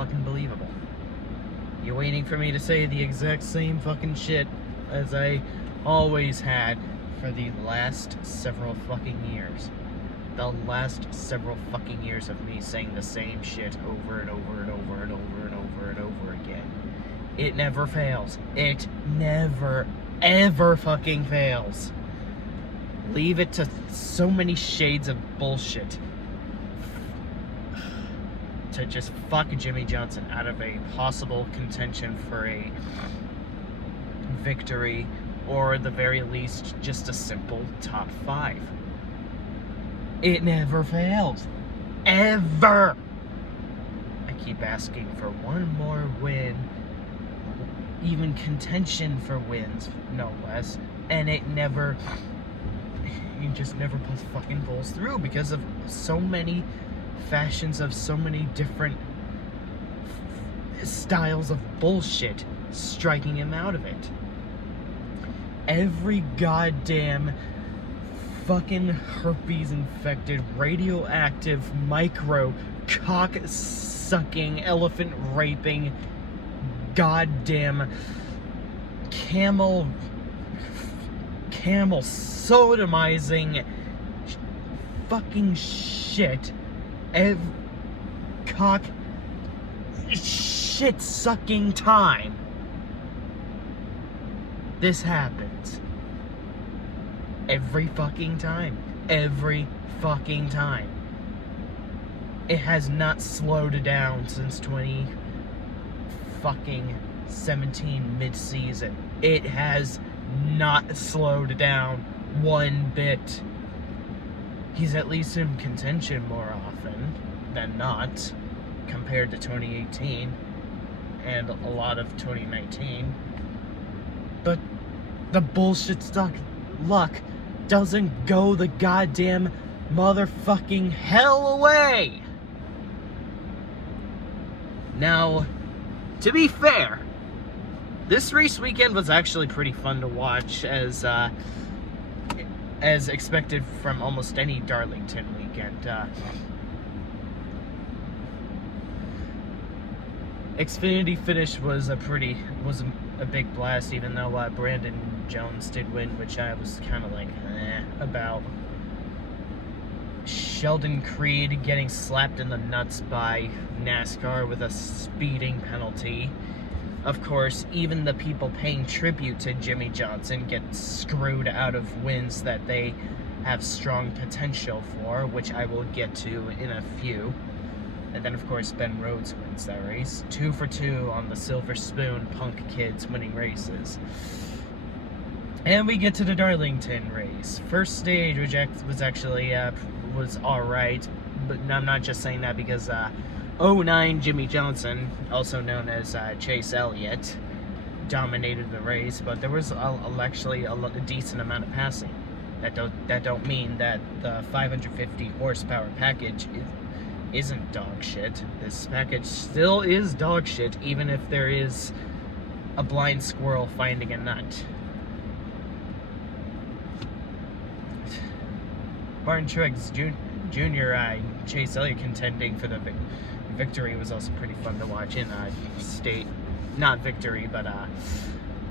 fucking believable. You're waiting for me to say the exact same fucking shit as I always had for the last several fucking years. The last several fucking years of me saying the same shit over and over and over and over and over and over again. It never fails. It never, ever fucking fails. Leave it to so many shades of bullshit to just fuck Jimmie Johnson out of a possible contention for a victory, or at the very least, just a simple top 5. It never fails. Ever! I keep asking for one more win, even contention for wins, no less, and it just never fucking pulls through because of so many fashions of so many different styles of bullshit striking him out of it. Every goddamn fucking herpes infected, radioactive, micro, cock sucking, elephant raping, goddamn camel sodomizing fucking shit, cock shit sucking time this happens. Every fucking time. Every fucking time. It has not slowed down since 2017 mid-season. It has not slowed down one bit. He's at least in contention more often than not, compared to 2018 and a lot of 2019. But the bullshit luck doesn't go the goddamn motherfucking hell away. Now, to be fair, this race weekend was actually pretty fun to watch, as expected from almost any Darlington weekend. Xfinity finish was a big blast, even though Brandon Jones did win, which I was kind of like about. Sheldon Creed getting slapped in the nuts by NASCAR with a speeding penalty. Of course, even the people paying tribute to Jimmie Johnson get screwed out of wins that they have strong potential for, which I will get to in a few. And then, of course, Ben Rhodes wins that race. 2 for 2 on the Silver Spoon Punk Kids winning races. And we get to the Darlington race. First stage, which was actually was alright, but I'm not just saying that because 09 Jimmie Johnson, also known as Chase Elliott, dominated the race, but there was actually a decent amount of passing. That don't mean that the 550 horsepower package isn't dog shit. This package still is dog shit, even if there is a blind squirrel finding a nut. Martin Truex Jr. Chase Elliott contending for the victory was also pretty fun to watch in state. Not victory, but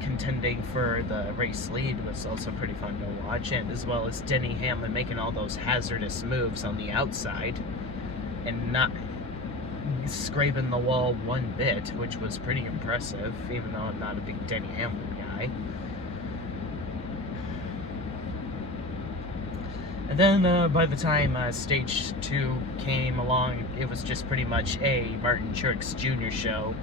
contending for the race lead was also pretty fun to watch, and as well as Denny Hamlin making all those hazardous moves on the outside and not scraping the wall one bit, which was pretty impressive, even though I'm not a big Denny Hamlin guy. And then by the time stage 2 came along, it was just pretty much a Martin Truex Jr. show.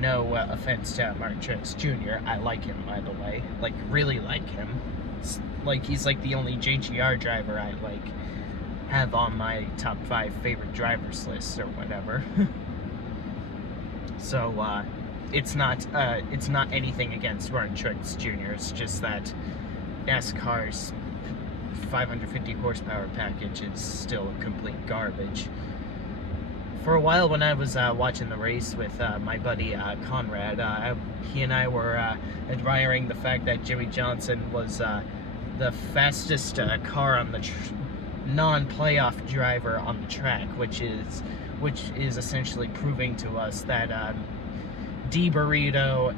No offense to Martin Truex Jr. I like him, by the way. Like, really like him. He's like the only JGR driver I have on my top 5 favorite drivers list or whatever. So it's not anything against Martin Truex Jr. It's just that NASCAR's 550 horsepower package is still complete garbage. For a while, when I was watching the race with my buddy Conrad, he and I were admiring the fact that Jimmie Johnson was the fastest car on the non-playoff driver on the track, which is essentially proving to us that D Burrito,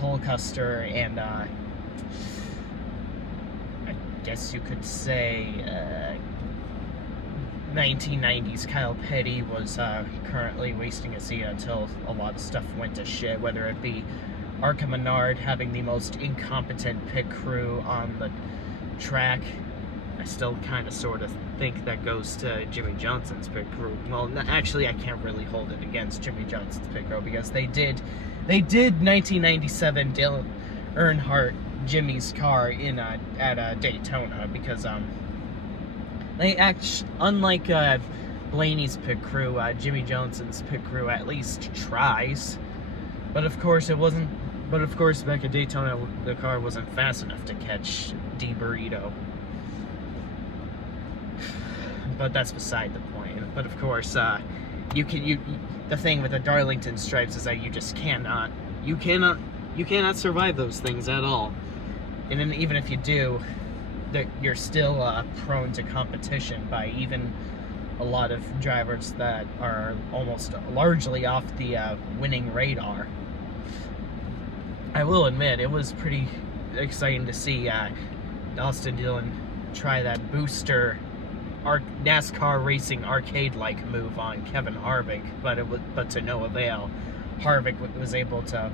Cole Custer, and I guess you could say 1990s Kyle Petty was currently wasting his seat until a lot of stuff went to shit, whether it be Arca Menard having the most incompetent pit crew on the track. I still kind of sort of think that goes to Jimmie Johnson's pit crew. Well, actually, I can't really hold it against Jimmie Johnson's pit crew, because they did 1997 Dale Earnhardt Jimmy's car in at Daytona, because they unlike Blaney's pit crew, Jimmie Johnson's pit crew at least tries. But of course back at Daytona the car wasn't fast enough to catch D Burrito. But that's beside the point. But of course, the thing with the Darlington stripes is that you just cannot survive those things at all. And then even if you do, you're still prone to competition by even a lot of drivers that are almost largely off the winning radar. I will admit, it was pretty exciting to see Austin Dillon try that booster NASCAR racing arcade-like move on Kevin Harvick, but to no avail. Harvick was able to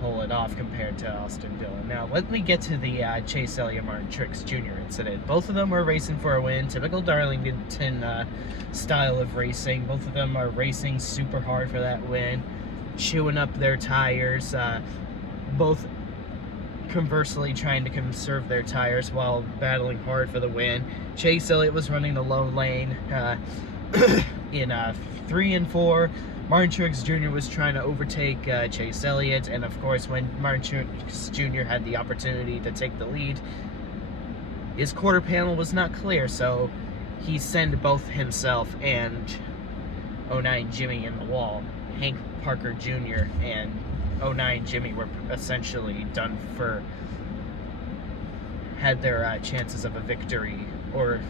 pull it off compared to Austin Dillon. Now, let me get to the Chase Elliott Martin Truex Jr. incident. Both of them were racing for a win, typical Darlington style of racing. Both of them are racing super hard for that win, chewing up their tires, both conversely trying to conserve their tires while battling hard for the win. Chase Elliott was running the low lane in 3 and 4. Martin Truex Jr. was trying to overtake Chase Elliott, and of course when Martin Truex Jr. had the opportunity to take the lead, his quarter panel was not clear, so he sent both himself and 09 Jimmie in the wall. Hank Parker Jr. and 09 Jimmie were essentially done for, had their chances of a victory, or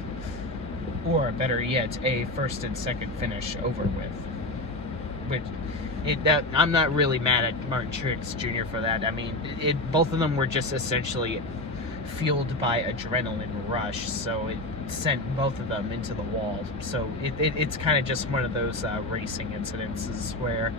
better yet, a first and second finish over with. I'm not really mad at Martin Truex Jr. for that. I mean, both of them were just essentially fueled by adrenaline rush, so it sent both of them into the wall. So it's kind of just one of those racing incidences where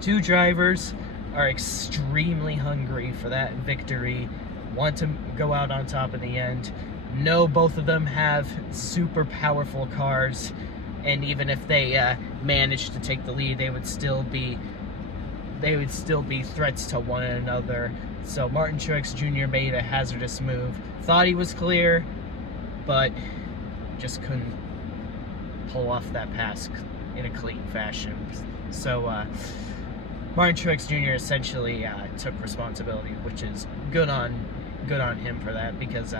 two drivers are extremely hungry for that victory, want to go out on top in the end, know both of them have super powerful cars, and even if they managed to take the lead, they would still be threats to one another. So Martin Truex Jr. made a hazardous move, thought he was clear, but just couldn't pull off that pass in a clean fashion. So Martin Truex Jr. essentially took responsibility, which is good on him for that, because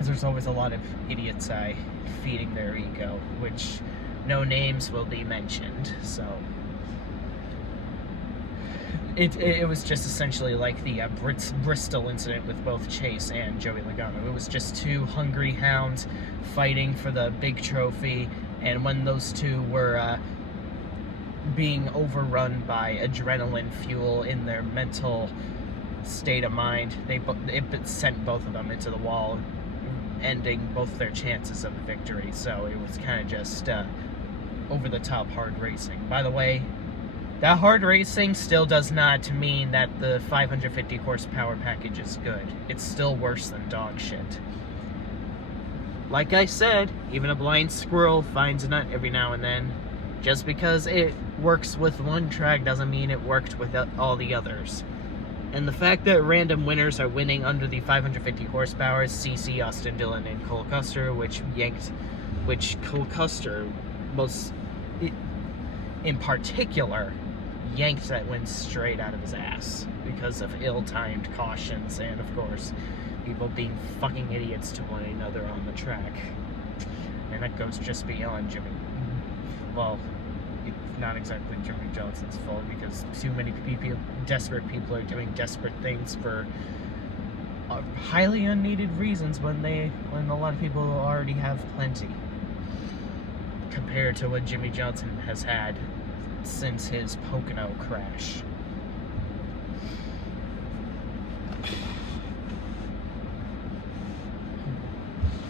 there's always a lot of idiots feeding their ego, which no names will be mentioned. So it was just essentially like the Bristol incident with both Chase and Joey Logano. It was just two hungry hounds fighting for the big trophy, and when those two were being overrun by adrenaline fuel in their mental state of mind, it sent both of them into the wall, ending both their chances of a victory. So it was kind of just over-the-top hard racing. By the way, that hard racing still does not mean that the 550 horsepower package is good. It's still worse than dog shit. Like I said, even a blind squirrel finds a nut every now and then. Just because it works with one track doesn't mean it worked with all the others. And the fact that random winners are winning under the 550 horsepower is CC, Austin Dillon, and Cole Custer, which Cole Custer in particular yanked that win straight out of his ass because of ill-timed cautions and, of course, people being fucking idiots to one another on the track. And that goes just beyond Jimmie. Well, it's not exactly Jimmie Johnson's fault, because too many desperate people are doing desperate things for highly unneeded reasons when a lot of people already have plenty, compared to what Jimmie Johnson has had since his Pocono crash.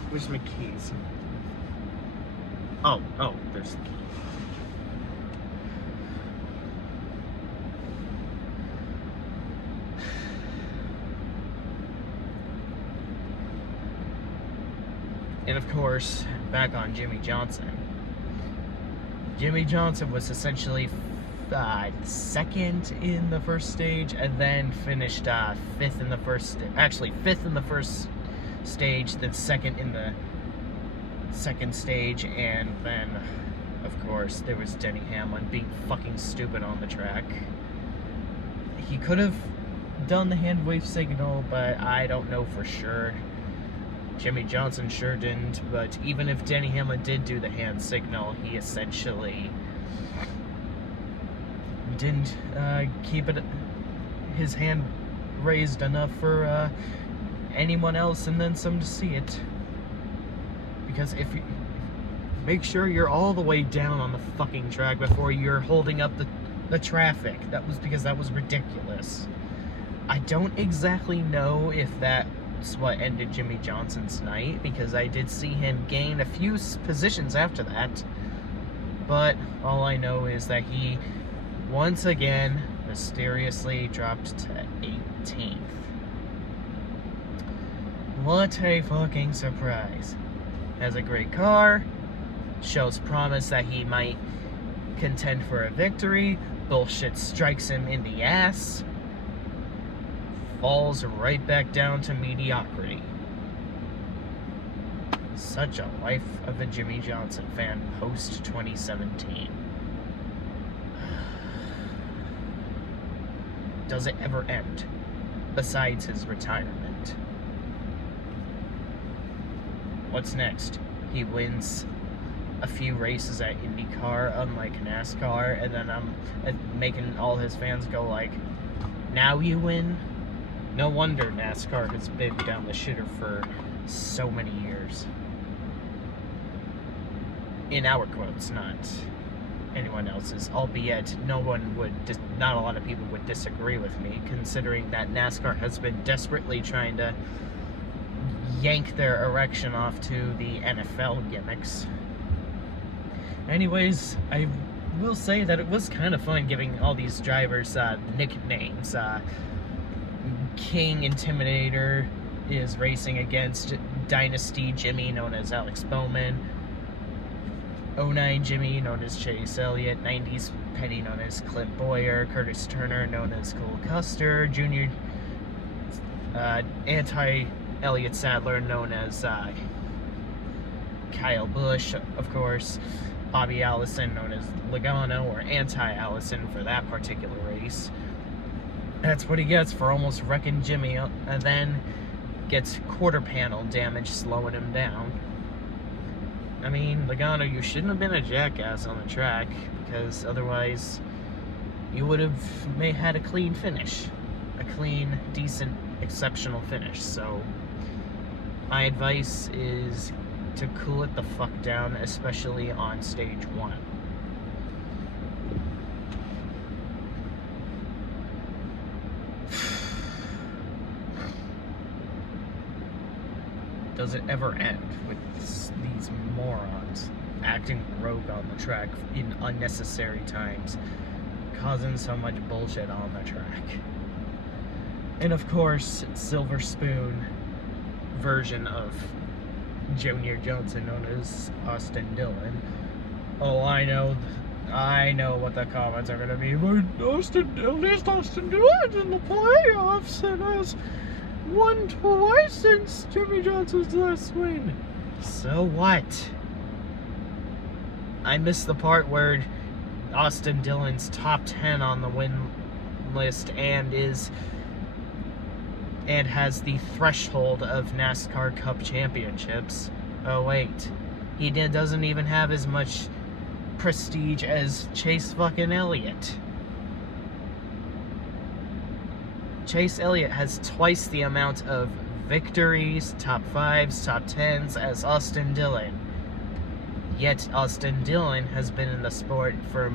Where's my keys? Oh, there's the key. And of course, back on Jimmie Johnson. Jimmie Johnson was essentially second in the first stage, and then finished fifth in the first stage, then second in the second stage, and then, of course, there was Denny Hamlin being fucking stupid on the track. He could have done the hand wave signal, but I don't know for sure. Jimmie Johnson sure didn't, but even if Denny Hamlin did do the hand signal, he essentially didn't keep his hand raised enough for anyone else and then some to see it. Because if you make sure you're all the way down on the fucking track before you're holding up the traffic. That was ridiculous. I don't exactly know if that's what ended Jimmie Johnson's night, because I did see him gain a few positions after that. But all I know is that he once again mysteriously dropped to 18th. What a fucking surprise. Has a great car, shows promise that he might contend for a victory, bullshit strikes him in the ass, falls right back down to mediocrity. Such a life of a Jimmie Johnson fan post 2017. Does it ever end, besides his retirement? What's next? He wins a few races at IndyCar, unlike NASCAR, and then I'm making all his fans go like, now you win? No wonder NASCAR has been down the shitter for so many years. In our quotes, not anyone else's, albeit not a lot of people would disagree with me, considering that NASCAR has been desperately trying to yank their erection off to the NFL gimmicks. Anyways, I will say that it was kind of fun giving all these drivers nicknames. King Intimidator is racing against Dynasty Jimmie, known as Alex Bowman. 09 Jimmie, known as Chase Elliott. 90s Petty, known as Clint Boyer. Curtis Turner, known as Cole Custer. Junior Anti-Elliott Sadler, known as Kyle Busch, of course. Bobby Allison, known as Logano, or Anti-Allison for that particular race. That's what he gets for almost wrecking Jimmie, and then gets quarter panel damage slowing him down. I mean, Logano, you shouldn't have been a jackass on the track, because otherwise you would have had a clean finish. A clean, decent, exceptional finish. So my advice is to cool it the fuck down, especially on stage 1. Does it ever end with these morons acting rogue on the track in unnecessary times, causing so much bullshit on the track? And of course, Silver Spoon version of Junior Johnson, known as Austin Dillon. Oh, I know what the comments are gonna be. But Austin Dillon in the playoffs and has won twice since Jimmie Johnson's last win. So what? I missed the part where Austin Dillon's top 10 on the win list and has the threshold of NASCAR Cup championships. Oh wait, he doesn't even have as much prestige as Chase fucking Elliott. Chase Elliott has twice the amount of victories, top 5s, top 10s as Austin Dillon. Yet Austin Dillon has been in the sport for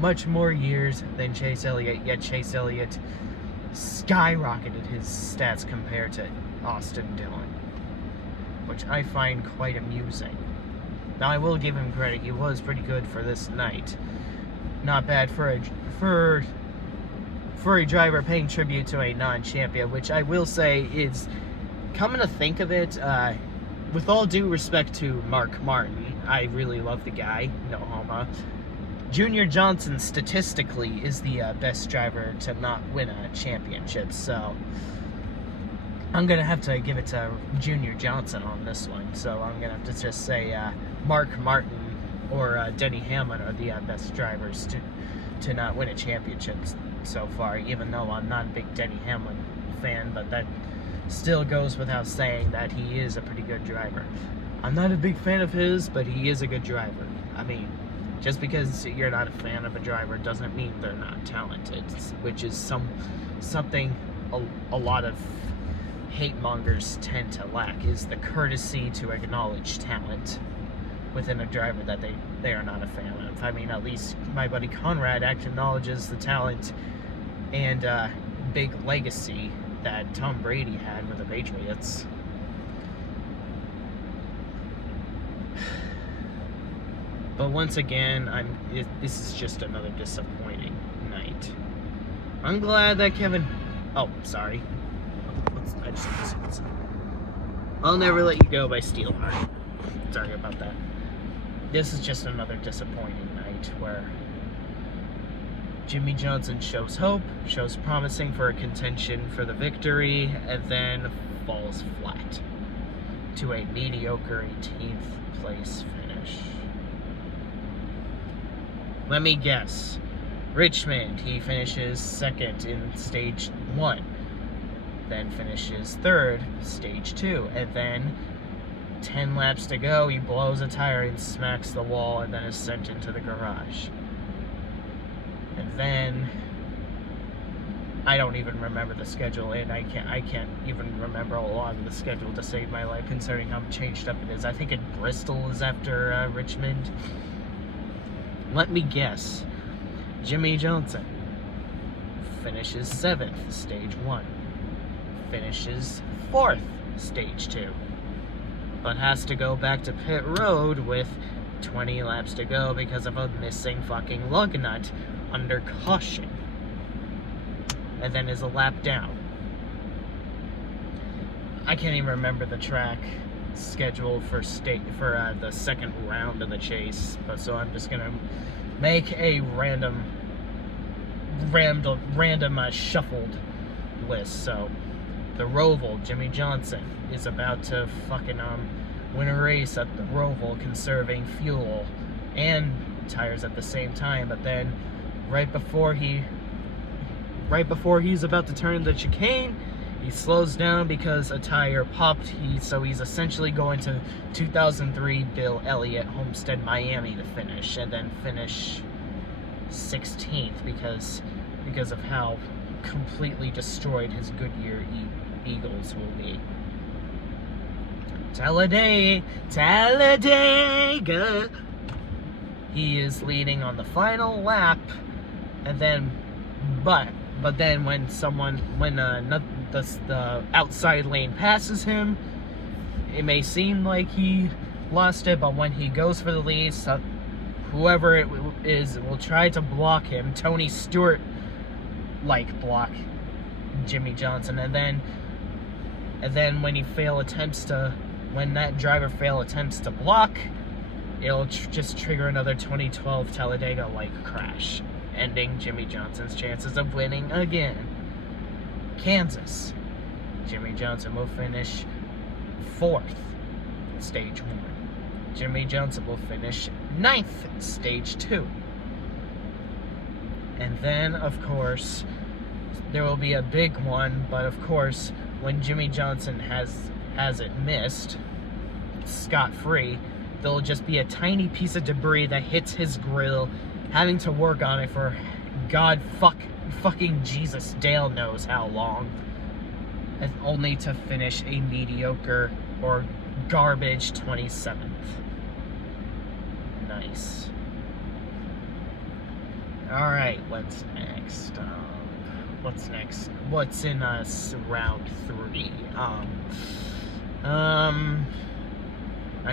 much more years than Chase Elliott, yet Chase Elliott skyrocketed his stats compared to Austin Dillon, which I find quite amusing. Now, I will give him credit, he was pretty good for this night. Not bad for a driver paying tribute to a non-champion, which I will say is, coming to think of it, with all due respect to Mark Martin, I really love the guy, no homo. Junior Johnson statistically is the best driver to not win a championship, so I'm going to have to give it to Junior Johnson on this one. So I'm going to have to just say Mark Martin or Denny Hamlin are the best drivers to not win a championship so far, even though I'm not a big Denny Hamlin fan, but that still goes without saying that he is a pretty good driver. I'm not a big fan of his, but he is a good driver. I mean, just because you're not a fan of a driver doesn't mean they're not talented, which is something a lot of hate mongers tend to lack, is the courtesy to acknowledge talent within a driver that they are not a fan of. I mean, at least my buddy Conrad acknowledges the talent and big legacy that Tom Brady had with the Patriots. But once again, this is just another disappointing night. I'm glad that oh, sorry. I'll Never Let You Go by Steelheart. Sorry about that. This is just another disappointing night where Jimmie Johnson shows hope, shows promising for a contention for the victory, and then falls flat to a mediocre 18th place finish. Let me guess. Richmond, he finishes second in stage 1, then finishes third, stage 2, and then 10 laps to go, he blows a tire and smacks the wall and then is sent into the garage. And then I don't even remember the schedule, and I can't even remember a lot of the schedule to save my life, considering how changed up it is. I think Bristol is after Richmond. Let me guess. Jimmie Johnson finishes 7th, stage 1. Finishes 4th, stage 2. But has to go back to pit road with 20 laps to go because of a missing fucking lug nut under caution. And then is a lap down. I can't even remember the track schedule for the second round of the chase, but so I'm just gonna make a random shuffled list. So the Roval, Jimmie Johnson is about to fucking win a race at the Roval, conserving fuel and tires at the same time, but then right before he's about to turn the chicane, he slows down because a tire popped. So he's essentially going to 2003 Bill Elliott Homestead, Miami to finish, and then finish 16th because of how completely destroyed his Goodyear Eagles will be. Talladega. He is leading on the final lap, and then, but then when the outside lane passes him, it may seem like he lost it, but when he goes for the lead, whoever it is will try to block him. Tony Stewart block Jimmie Johnson, and then when that driver attempts to block, it'll just trigger another 2012 Talladega crash, ending Jimmie Johnson's chances of winning again. Kansas, Jimmie Johnson will finish 4th, stage 1. Jimmie Johnson will finish 9th, stage 2. And then, of course, there will be a big one, but of course, when Jimmie Johnson has it missed, scot-free, there'll just be a tiny piece of debris that hits his grill, having to work on it for fucking Jesus, Dale knows how long. and only to finish a mediocre or garbage 27th. Nice. Alright, what's next? What's next? What's in round 3? I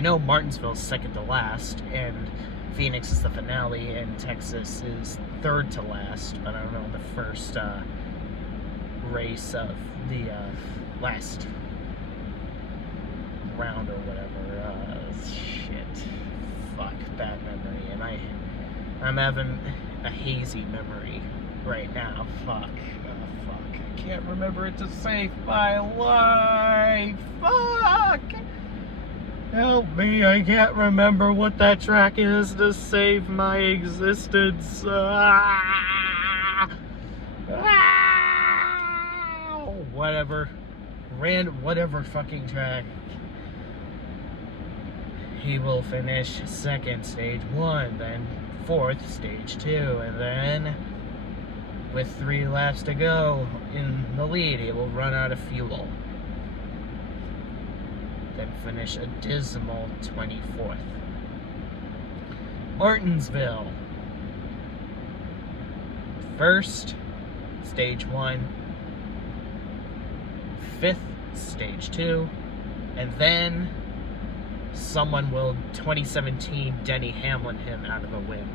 know Martinsville's second to last, and Phoenix is the finale, and Texas is third to last, but I don't know the first race of the last round or whatever. Shit. Fuck, bad memory. And I'm having a hazy memory right now. Fuck. Fuck. I can't remember it to save my life. Fuck! Help me, I can't remember what that track is to save my existence. Whatever. Whatever fucking track. He will finish second, stage 1, then fourth, stage 2, and then with 3 laps to go in the lead, he will run out of fuel. Then finish a dismal 24th. Martinsville. First, stage 1. 5th, stage 2. And then someone will 2017 Denny Hamlin him out of a win.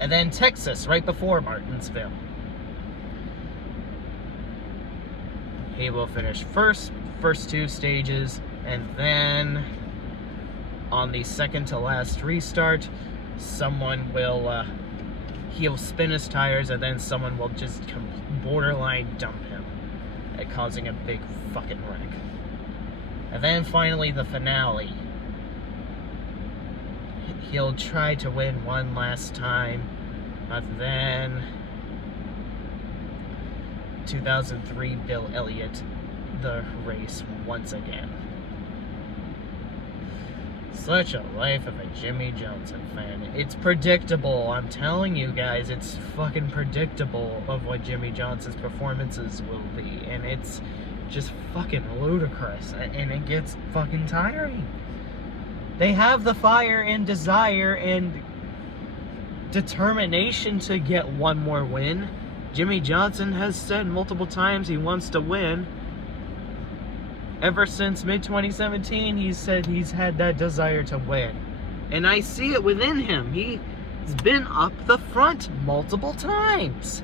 And then Texas, right before Martinsville. He will finish first 2 stages, and then on the second to last restart, someone will he'll spin his tires, and then someone will just borderline dump him, causing a big fucking wreck. And then finally the finale. He'll try to win one last time, but then 2003 Bill Elliott the race once again. Such a life of a Jimmie Johnson fan. It's predictable, I'm telling you guys, it's fucking predictable of what Jimmie Johnson's performances will be, and it's just fucking ludicrous, and it gets fucking tiring. They have the fire and desire and determination to get one more win. Jimmie Johnson has said multiple times he wants to win. Ever since mid-2017, he said he's had that desire to win. And I see it within him. He's been up the front multiple times.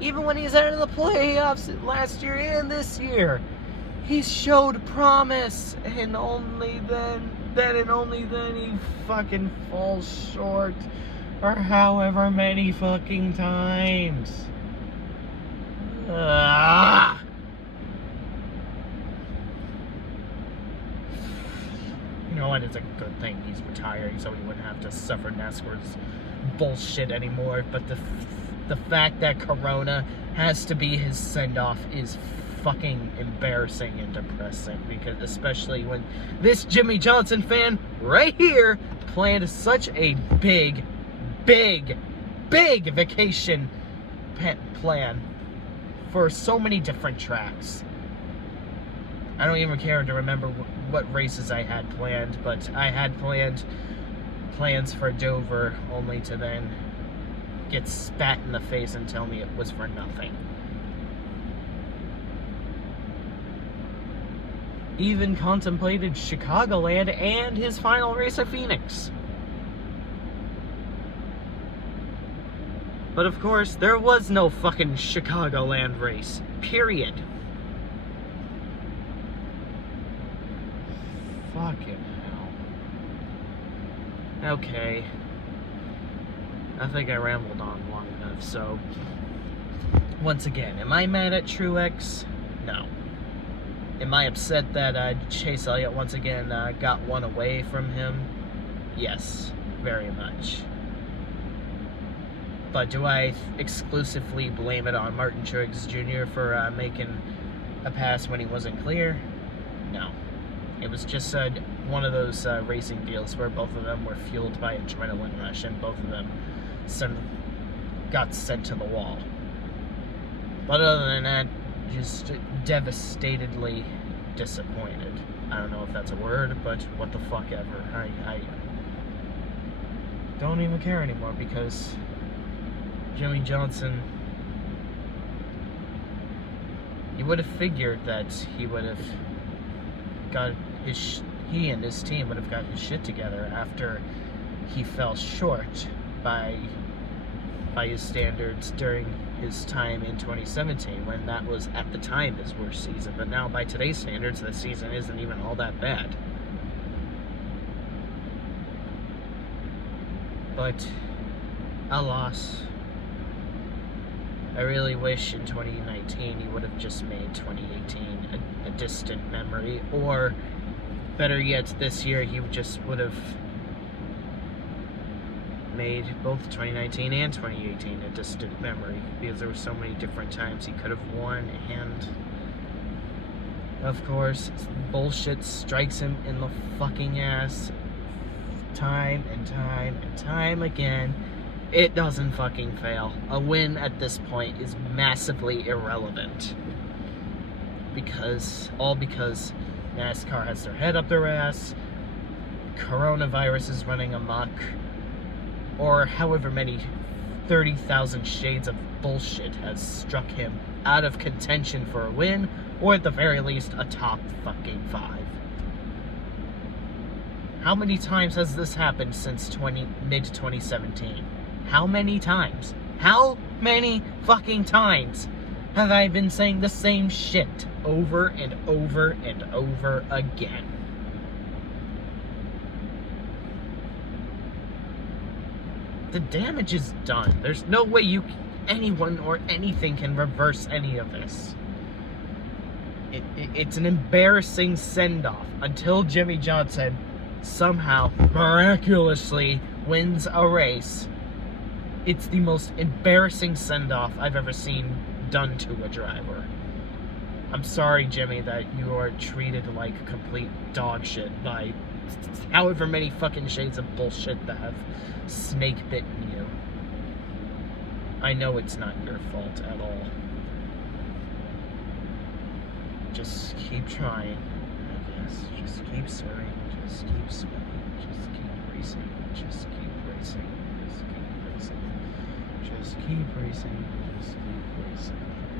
Even when he's out of the playoffs last year and this year. He's showed promise, and only then he fucking falls short. Or however many fucking times. You know what? It's a good thing he's retiring, so he wouldn't have to suffer NASCAR's bullshit anymore. But the fact that Corona has to be his send-off is fucking embarrassing and depressing, because especially when this Jimmie Johnson fan right here planned such a big vacation plan for so many different tracks. I don't even care to remember what races I had planned, but I had plans for Dover, only to then get spat in the face and tell me it was for nothing. Even contemplated Chicagoland and his final race at Phoenix. But of course, there was no fucking Chicagoland race. Period. Fucking hell. Okay. I think I rambled on long enough, so... Once again, am I mad at Truex? No. Am I upset that Chase Elliott once again got one away from him? Yes, very much. But do I exclusively blame it on Martin Truex Jr. for making a pass when he wasn't clear? No. It was just one of those racing deals where both of them were fueled by adrenaline rush, and both of them got sent to the wall. But other than that, just devastatedly disappointed. I don't know if that's a word, but what the fuck ever. I don't even care anymore, because Jimmie Johnson, you would have figured that he would have got he and his team would have got his shit together after he fell short by his standards during his time in 2017, when that was at the time his worst season. But now, by today's standards, the season isn't even all that bad. But alas, I really wish in 2019 he would have just made 2018 a distant memory, or better yet, this year he just would have made both 2019 and 2018 a distant memory, because there were so many different times he could have won, and of course, bullshit strikes him in the fucking ass time and time and time again. It doesn't fucking fail. A win at this point is massively irrelevant, because NASCAR has their head up their ass, coronavirus is running amok, or however many 30,000 shades of bullshit has struck him out of contention for a win, or at the very least, a top fucking 5. How many times has this happened since mid-2017? How many times? How many fucking times have I been saying the same shit over and over and over again? The damage is done. There's no way anyone or anything can reverse any of this. It's an embarrassing send-off until Jimmie Johnson somehow, miraculously, wins a race. It's the most embarrassing send-off I've ever seen done to a driver. I'm sorry, Jimmie, that you are treated like complete dog shit by however many fucking shades of bullshit that have snake bitten you. I know it's not your fault at all. Just keep trying, I guess. Just keep swimming. Just keep swimming. Just keep racing. Just keep racing. Just keep racing. Just keep racing. Just keep racing.